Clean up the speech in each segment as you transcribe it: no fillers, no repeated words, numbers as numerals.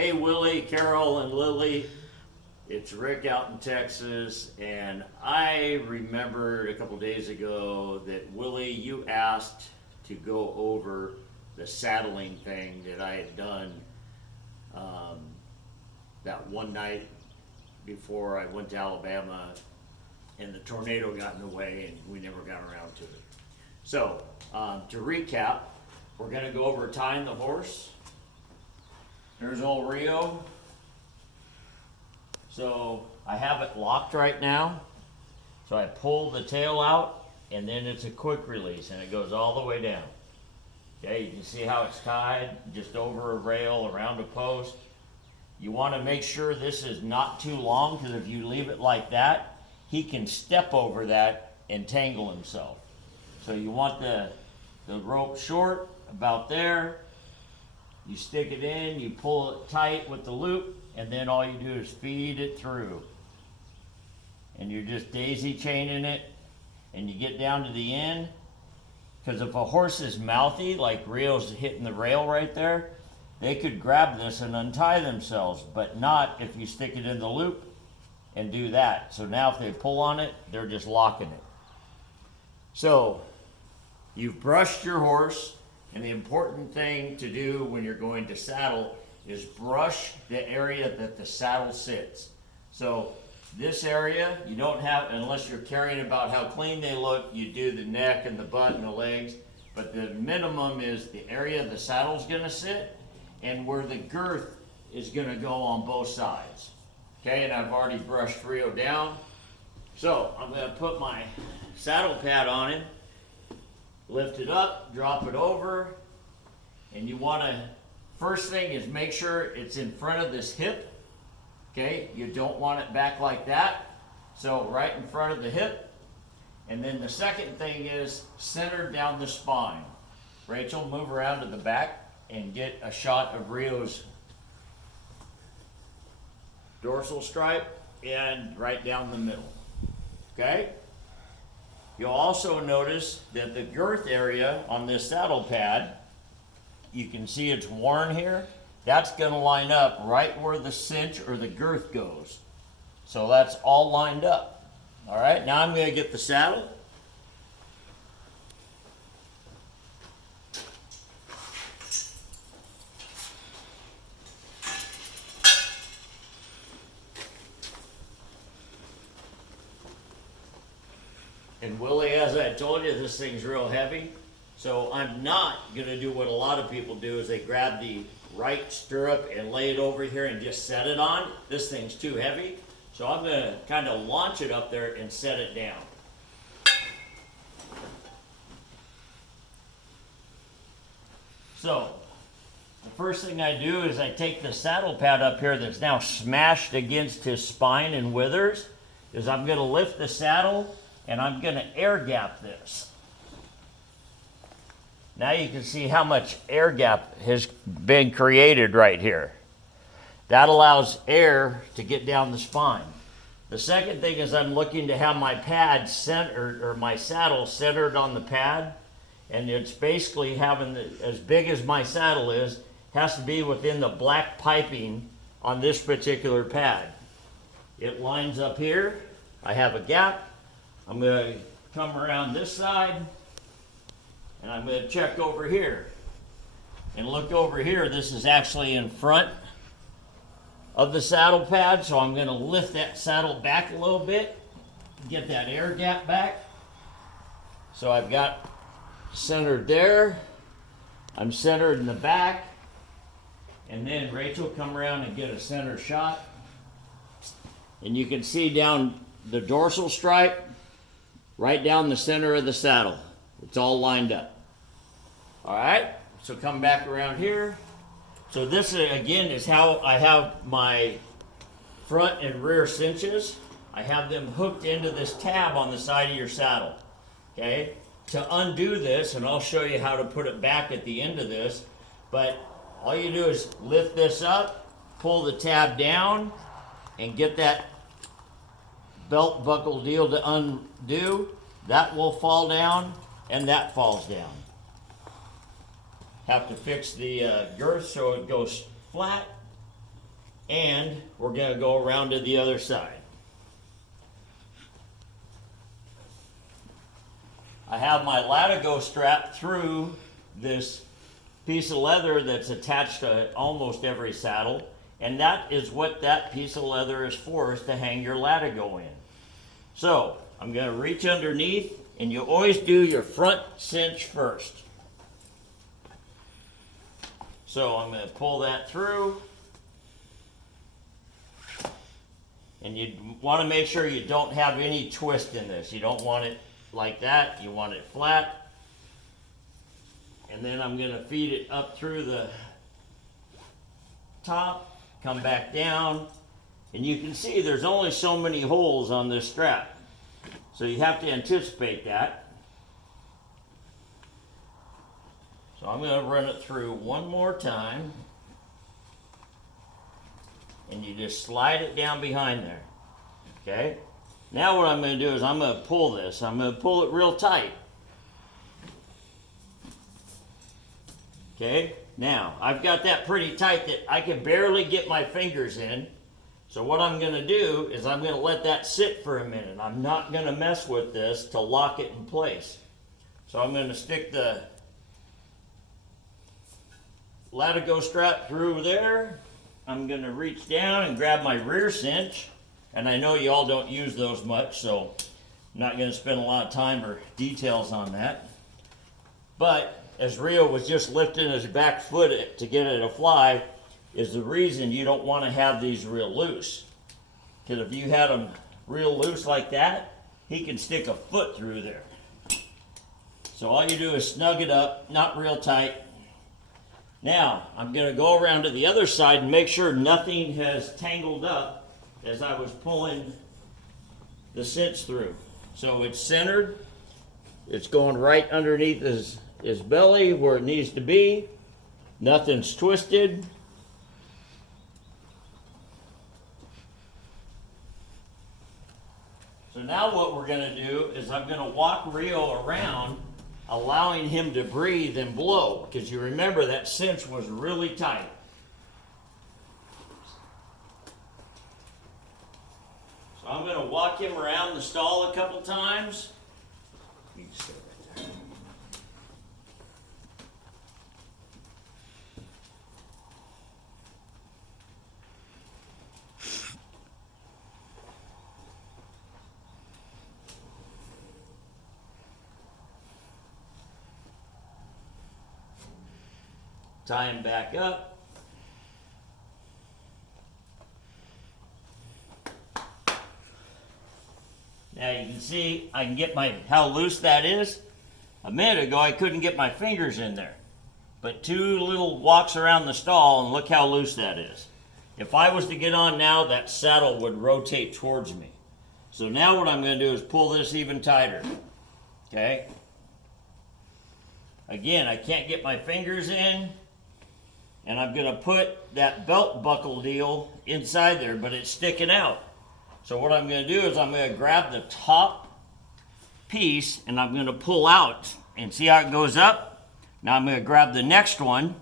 Hey Willie, Carol, and Lily, it's Rick out in Texas, and I remembered a couple days ago that Willie, you asked to go over the saddling thing that I had done that one night before I went to Alabama, and the tornado got in the way, and we never got around to it. So, to recap, we're going to go over tying the horse. There's old Rio. So I have it locked right now. So I pull the tail out, and then it's a quick release, and it goes all the way down. Okay, you can see how it's tied, just over a rail, around a post. You want to make sure this is not too long, because if you leave it like that, he can step over that and tangle himself. So you want the rope short, about there. You stick it in, you pull it tight with the loop, and then all you do is feed it through. And you're just daisy chaining it, and you get down to the end. Because if a horse is mouthy, like Rio's hitting the rail right there, they could grab this and untie themselves, but not if you stick it in the loop and do that. So now if they pull on it, they're just locking it. So you've brushed your horse, and the important thing to do when you're going to saddle is brush the area that the saddle sits. So this area, you don't have, unless you're caring about how clean they look, you do the neck and the butt and the legs, but the minimum is the area the saddle's gonna sit and where the girth is gonna go on both sides. Okay, and I've already brushed Rio down. So I'm gonna put my saddle pad on him, lift it up, drop it over, and you wanna, first thing is make sure it's in front of this hip. Okay, you don't want it back like that. So right in front of the hip. And then the second thing is centered down the spine. Rachel, move around to the back and get a shot of Rio's dorsal stripe and right down the middle. Okay? You'll also notice that the girth area on this saddle pad, you can see it's worn here. That's going to line up right where the cinch or the girth goes. So that's all lined up. All right, now I'm going to get the saddle. And Willie, as I told you, this thing's real heavy. So I'm not going to do what a lot of people do, is they grab the right stirrup and lay it over here and just set it on. This thing's too heavy. So I'm going to kind of launch it up there and set it down. So the first thing I do is I take the saddle pad up here that's now smashed against his spine and withers, is I'm going to lift the saddle and I'm going to air gap this. Now you can see how much air gap has been created right here. That allows air to get down the spine. The second thing is I'm looking to have my pad centered, or my saddle centered on the pad, and it's basically having as big as my saddle is, has to be within the black piping on this particular pad. It lines up here. I have a gap. I'm going to come around this side, and I'm going to check over here. And look over here, this is actually in front of the saddle pad, so I'm going to lift that saddle back a little bit, get that air gap back. So I've got centered there, I'm centered in the back, and then Rachel, come around and get a center shot. And you can see down the dorsal stripe, right down the center of the saddle. It's all lined up. All right, so come back around here. So this again is how I have my front and rear cinches. I have them hooked into this tab on the side of your saddle. Okay, to undo this, and I'll show you how to put it back at the end of this, but all you do is lift this up, pull the tab down, and get that belt buckle deal to undo. That will fall down, and that falls down. Have to fix the girth so it goes flat, And we're going to go around to the other side. I have my latigo strap through this piece of leather that's attached to almost every saddle, and that is what that piece of leather is for, is to hang your latigo in. So I'm going to reach underneath, and you always do your front cinch first. So I'm going to pull that through, and you want to make sure you don't have any twist in this. You don't want it like that, you want it flat. And then I'm going to feed it up through the top, come back down, and you can see there's only so many holes on this strap. So you have to anticipate that. So I'm going to run it through one more time. And you just slide it down behind there. Okay? Now what I'm going to do is I'm going to pull this. I'm going to pull it real tight. Okay? Now, I've got that pretty tight that I can barely get my fingers in. So what I'm going to do is I'm going to let that sit for a minute. I'm not going to mess with this to lock it in place. So I'm going to stick the latigo strap through there. I'm going to reach down and grab my rear cinch. And I know you all don't use those much, so I'm not going to spend a lot of time or details on that. But as Rio was just lifting his back foot to get it to fly, is the reason you don't want to have these real loose. Because if you had them real loose like that, he can stick a foot through there. So all you do is snug it up, not real tight. Now, I'm going to go around to the other side and make sure nothing has tangled up as I was pulling the cinch through. So it's centered. It's going right underneath his belly where it needs to be. Nothing's twisted. So now what we're going to do is I'm going to walk Rio around, allowing him to breathe and blow, because you remember that cinch was really tight. So I'm going to walk him around the stall a couple times. You can stay right there. Tie him back up. Now you can see I can get how loose that is. A minute ago I couldn't get my fingers in there. But 2 little walks around the stall and look how loose that is. If I was to get on now, that saddle would rotate towards me. So now what I'm going to do is pull this even tighter. Okay? Again, I can't get my fingers in. And I'm going to put that belt buckle deal inside there, but it's sticking out. So what I'm going to do is I'm going to grab the top piece and I'm going to pull out and see how it goes up. Now I'm going to grab the next one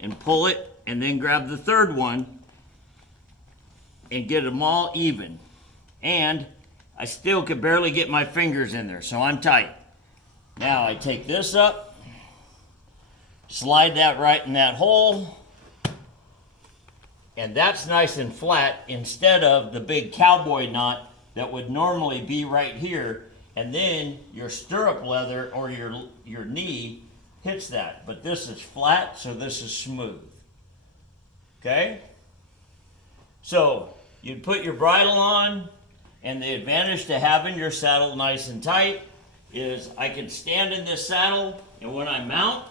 and pull it, and then grab the third one and get them all even. And I still could barely get my fingers in there, so I'm tight. Now I take this up, slide that right in that hole, and that's nice and flat instead of the big cowboy knot that would normally be right here, and then your stirrup leather or your knee hits that. But this is flat, so this is smooth. Okay? So you'd put your bridle on, and the advantage to having your saddle nice and tight is I can stand in this saddle, and when I mount,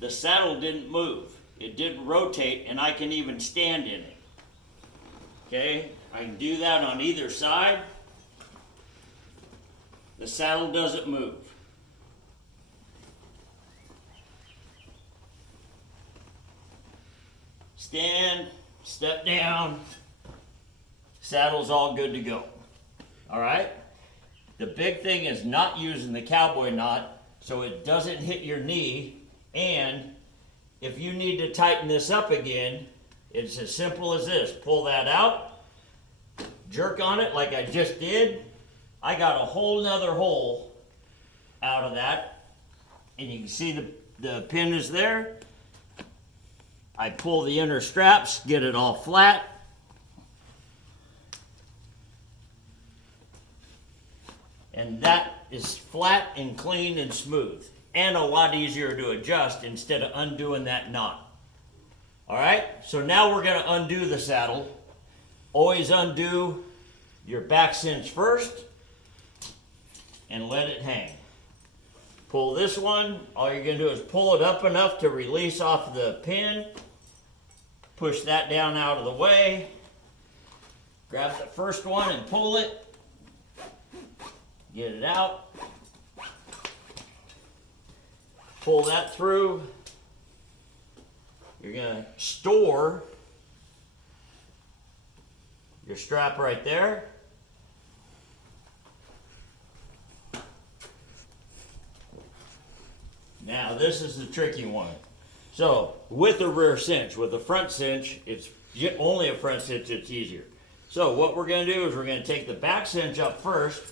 the saddle didn't move. It didn't rotate, and I can even stand in it. Okay? I can do that on either side. The saddle doesn't move. Stand, step down, saddle's all good to go. All right? The big thing is not using the cowboy knot so it doesn't hit your knee, and if you need to tighten this up again, it's as simple as this. Pull that out, jerk on it like I just did. I got a whole nother hole out of that, and you can see the pin is there. I pull the inner straps, get it all flat. And that is flat and clean and smooth, and a lot easier to adjust instead of undoing that knot. All right, so now we're going to undo the saddle. Always undo your back cinch first and let it hang. Pull this one. All you're going to do is pull it up enough to release off the pin. Push that down out of the way. Grab the first one and pull it. Get it out. Pull that through. You're going to store your strap right there. Now this is the tricky one. So with a rear cinch, with a front cinch, it's only a front cinch, it's easier. So what we're going to do is we're going to take the back cinch up first.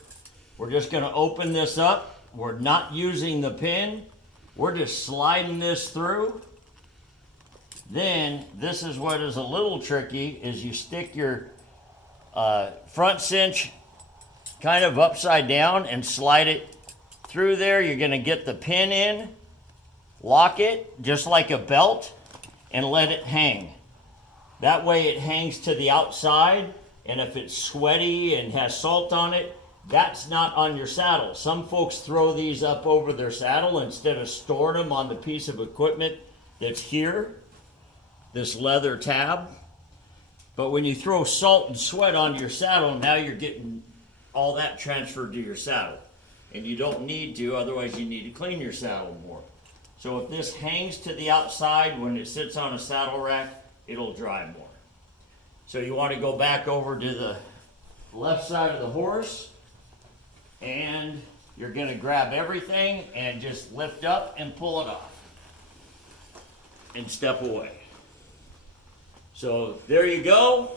We're just going to open this up. We're not using the pin. We're just sliding this through. Then this is what is a little tricky, is you stick your front cinch kind of upside down and slide it through there. You're going to get the pin in, lock it just like a belt, and let it hang. That way it hangs to the outside, and if it's sweaty and has salt on it, that's not on your saddle. Some folks throw these up over their saddle instead of storing them on the piece of equipment that's here, this leather tab. But when you throw salt and sweat on your saddle, now you're getting all that transferred to your saddle. And you don't need to, otherwise you need to clean your saddle more. So if this hangs to the outside, when it sits on a saddle rack, it'll dry more. So you want to go back over to the left side of the horse, and you're going to grab everything and just lift up and pull it off and step away. So there you go.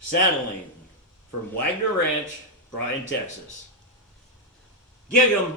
Saddling from Wagner Ranch, Bryan, Texas. Gig 'em.